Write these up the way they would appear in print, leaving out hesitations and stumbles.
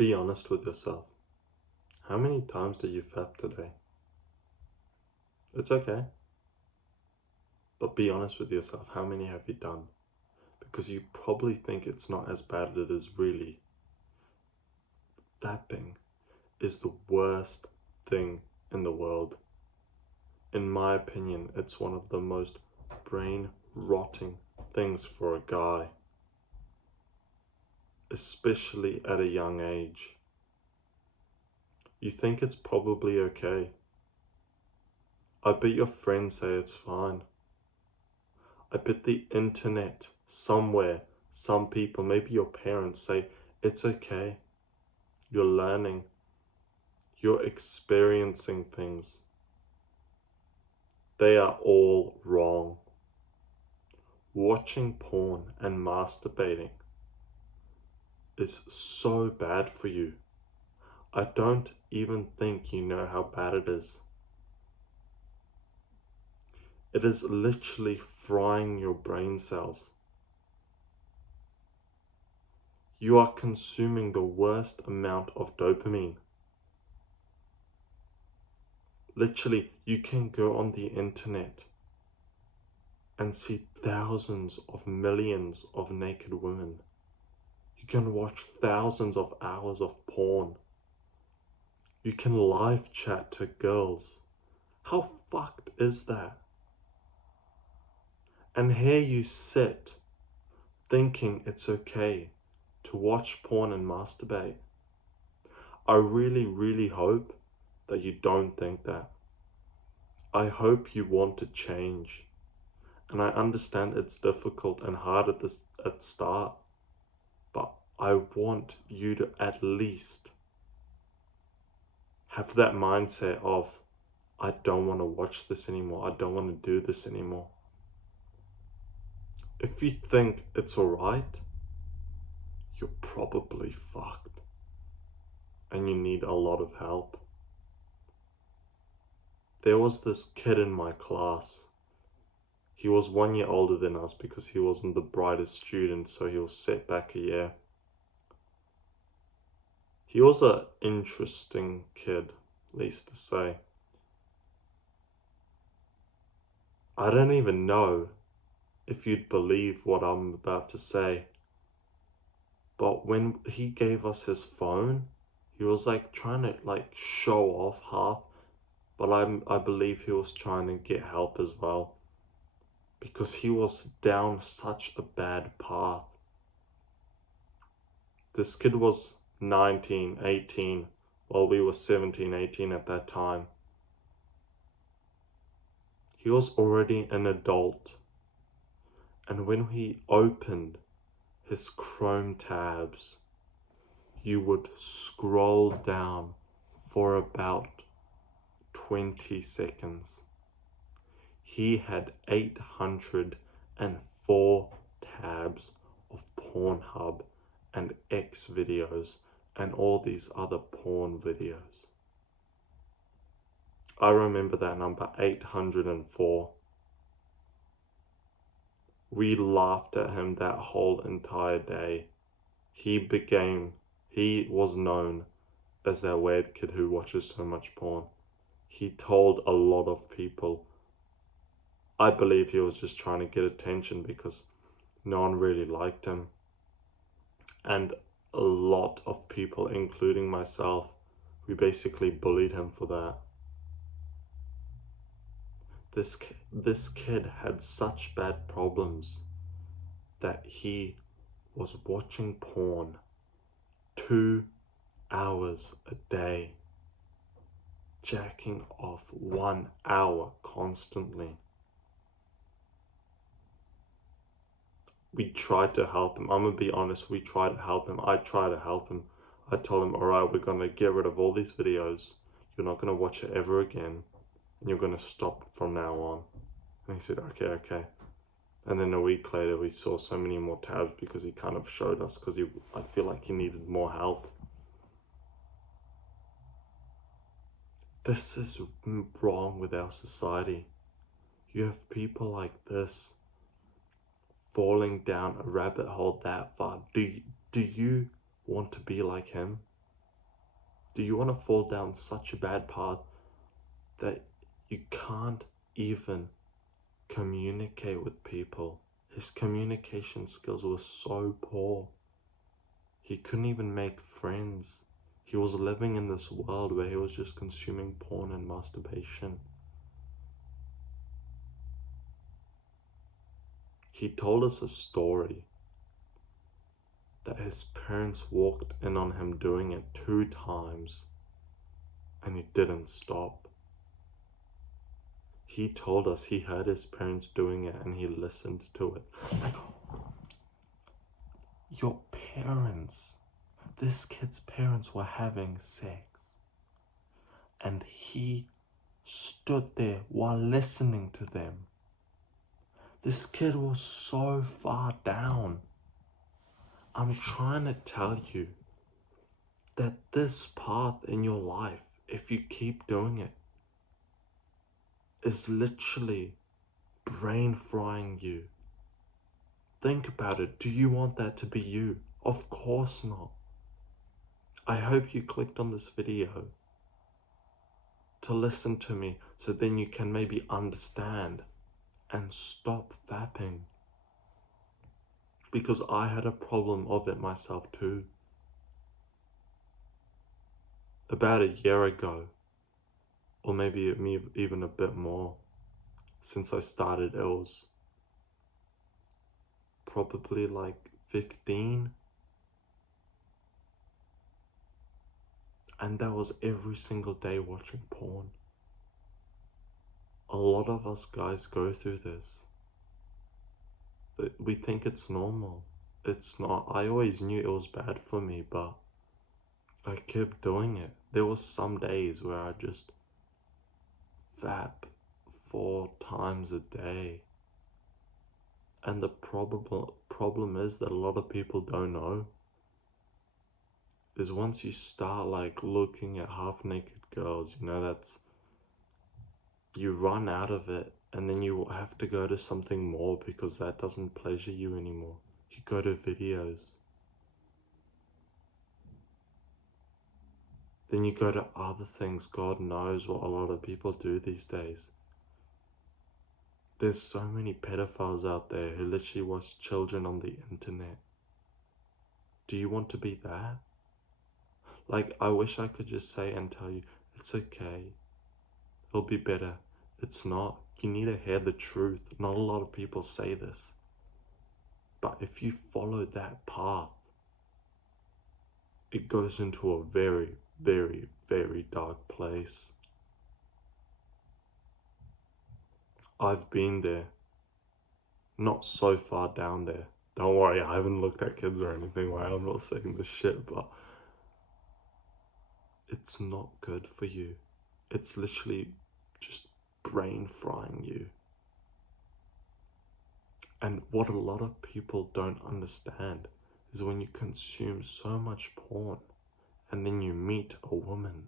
Be honest with yourself. How many times did you FAP today? It's okay. But be honest with yourself. How many have you done? Because you probably think it's not as bad as it is really. Fapping is the worst thing in the world. In my opinion, it's one of the most brain-rotting things for a guy. Especially at a young age. You think it's probably okay. I bet your friends say it's fine. I bet the internet, somewhere, some people, maybe your parents say it's okay. You're learning. You're experiencing things. They are all wrong. Watching porn and masturbating is so bad for you. I don't even think you know how bad it is. It is literally frying your brain cells. You are consuming the worst amount of dopamine. Literally, you can go on the internet and see thousands of millions of naked women. You can watch thousands of hours of porn. You can live chat to girls. How fucked is that? And here you sit, thinking it's okay to watch porn and masturbate. I really, really hope that you don't think that. I hope you want to change. And I understand it's difficult and hard at the start, but I want you to at least have that mindset of, I don't want to watch this anymore. I don't want to do this anymore. If you think it's alright, you're probably fucked. And you need a lot of help. There was this kid in my class. He was 1 year older than us because he wasn't the brightest student, so he was set back a year. He was an interesting kid, least to say. I don't even know if you'd believe what I'm about to say. But when he gave us his phone, he was like trying to like show off half. But I believe he was trying to get help as well. Because he was down such a bad path. This kid was 19, 18, while we were 17, 18 at that time. He was already an adult. And when he opened his Chrome tabs, you would scroll down for about 20 seconds. He had 804 tabs of Pornhub and X videos and all these other porn videos. I remember that number, 804. We laughed at him that whole entire day. He was known as that weird kid who watches so much porn. He told a lot of people. I believe he was just trying to get attention because no one really liked him. And a lot of people, including myself, we basically bullied him for that. This kid had such bad problems that he was watching porn 2 hours a day, jacking off 1 hour constantly. We tried to help him. I'm gonna be honest, we tried to help him. I tried to help him. I told him, alright, we're gonna get rid of all these videos. You're not gonna watch it ever again. And you're gonna stop from now on. And he said, okay. And then a week later, we saw so many more tabs because he kind of showed us because I feel like he needed more help. This is wrong with our society. You have people like this falling down a rabbit hole that far. Do you want to be like him? Do you want to fall down such a bad path that you can't even communicate with people? His communication skills were so poor. He couldn't even make friends. He was living in this world where he was just consuming porn and masturbation. He told us a story that his parents walked in on him doing it 2 times and he didn't stop. He told us he heard his parents doing it and he listened to it. Like, your parents, this kid's parents were having sex and he stood there while listening to them. This kid was so far down. I'm trying to tell you that this path in your life, if you keep doing it, is literally brain frying you. Think about it. Do you want that to be you? Of course not. I hope you clicked on this video to listen to me so then you can maybe understand and stop fapping. Because I had a problem of it myself too. About a year ago, or maybe even a bit more, since I started, it was probably like 15. And that was every single day watching porn. A lot of us guys go through this. We think it's normal. It's not. I always knew it was bad for me, but I kept doing it. There was some days where I just fap 4 times a day. And the problem is that a lot of people don't know is once you start like looking at half naked girls, you run out of it and then you have to go to something more because that doesn't pleasure you anymore. You go to videos. Then you go to other things. God knows what a lot of people do these days. There's so many pedophiles out there who literally watch children on the internet. Do you want to be that? Like, I wish I could just say and tell you, it's okay. It'll be better. It's not. You need to hear the truth. Not a lot of people say this. But if you follow that path, it goes into a very, very, very dark place. I've been there. Not so far down there. Don't worry, I haven't looked at kids or anything, right? I'm not saying this shit, but it's not good for you. It's literally just brain frying you. And what a lot of people don't understand is when you consume so much porn and then you meet a woman,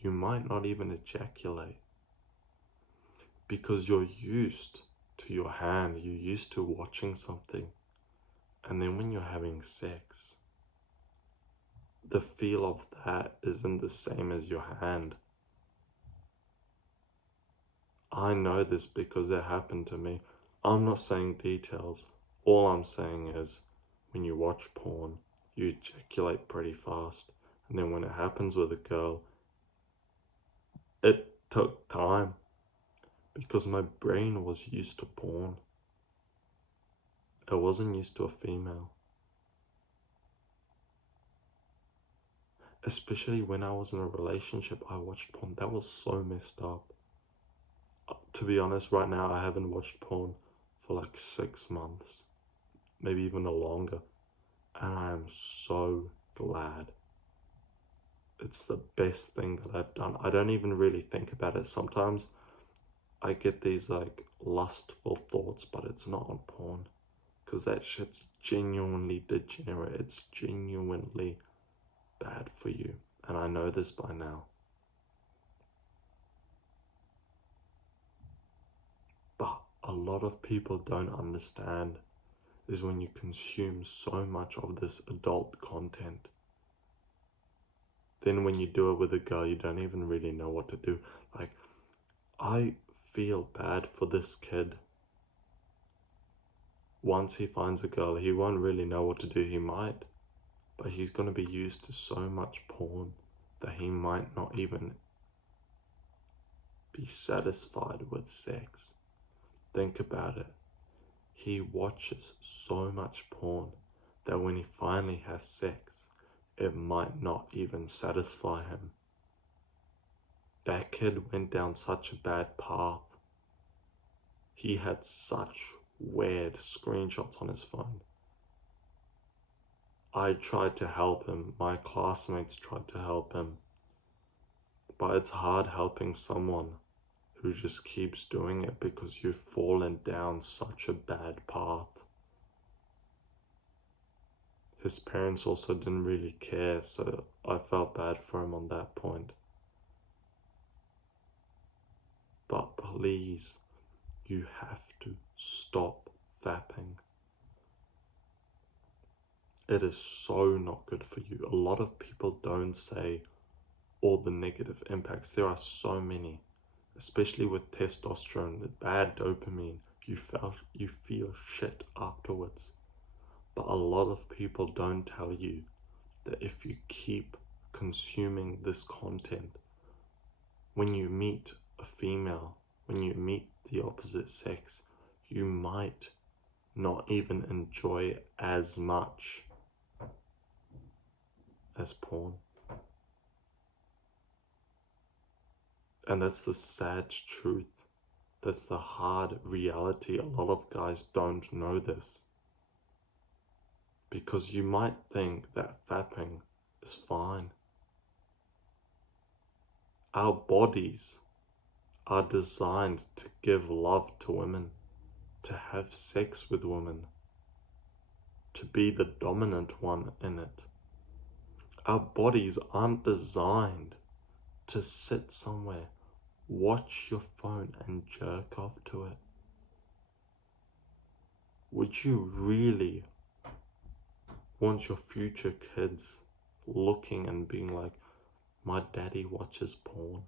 you might not even ejaculate because you're used to your hand, you're used to watching something. And then when you're having sex, the feel of that isn't the same as your hand. I know this because it happened to me. I'm not saying details. All I'm saying is when you watch porn, you ejaculate pretty fast. And then when it happens with a girl, it took time because my brain was used to porn. I wasn't used to a female. Especially when I was in a relationship, I watched porn. That was so messed up. To be honest, right now I haven't watched porn for like 6 months, maybe even longer. And I am so glad. It's the best thing that I've done. I don't even really think about it. Sometimes I get these like lustful thoughts, but it's not on porn. Because that shit's genuinely degenerate. It's genuinely bad for you. And I know this by now. But a lot of people don't understand is when you consume so much of this adult content, Then when you do it with a girl, you don't even really know what to do. Like, I feel bad for this kid. Once he finds a girl, he won't really know what to do. He might, but he's going to be used to so much porn that he might not even be satisfied with sex. Think about it. He watches so much porn that when he finally has sex, it might not even satisfy him. That kid went down such a bad path. He had such weird screenshots on his phone. I tried to help him. My classmates tried to help him. But it's hard helping someone who just keeps doing it because you've fallen down such a bad path. His parents also didn't really care, so I felt bad for him on that point. But please, you have to stop fapping. It is so not good for you. A lot of people don't say all the negative impacts. There are so many, especially with testosterone, the bad dopamine. You feel shit afterwards. But a lot of people don't tell you that if you keep consuming this content, when you meet a female, when you meet the opposite sex, you might not even enjoy as much as porn. And that's the sad truth. That's the hard reality. A lot of guys don't know this. Because you might think that fapping is fine. Our bodies are designed to give love to women, to have sex with women, to be the dominant one in it. Our bodies aren't designed to sit somewhere, watch your phone and jerk off to it. Would you really want your future kids looking and being like, my daddy watches porn?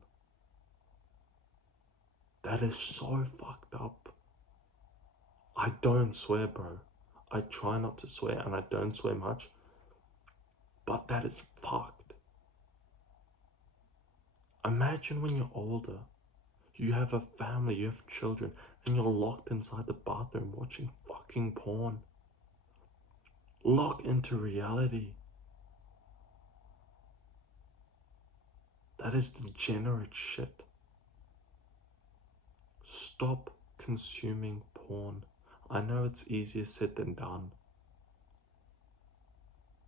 That is so fucked up. I don't swear, bro. I try not to swear and I don't swear much, but that is fucked. Imagine when you're older, you have a family, you have children, and you're locked inside the bathroom watching fucking porn. Lock into reality. That is degenerate shit. Stop consuming porn. I know it's easier said than done,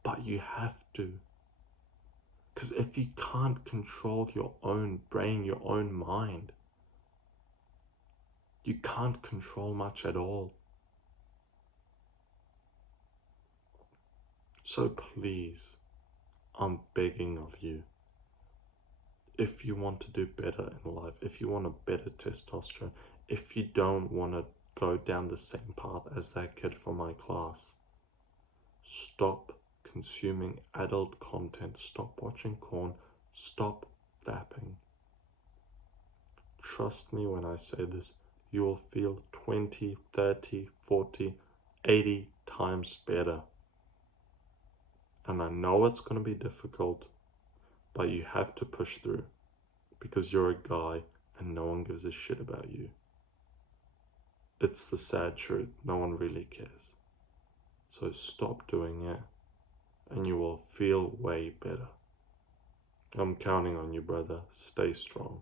but you have to. Because if you can't control your own brain, your own mind, you can't control much at all. So please, I'm begging of you, if you want to do better in life, if you want a better testosterone, if you don't want to go down the same path as that kid from my class, stop consuming adult content, stop watching porn, stop fapping. Trust me when I say this, you will feel 20, 30, 40, 80 times better. And I know it's going to be difficult, but you have to push through because you're a guy and no one gives a shit about you. It's the sad truth. No one really cares. So stop doing it and you will feel way better. I'm counting on you, brother. Stay strong.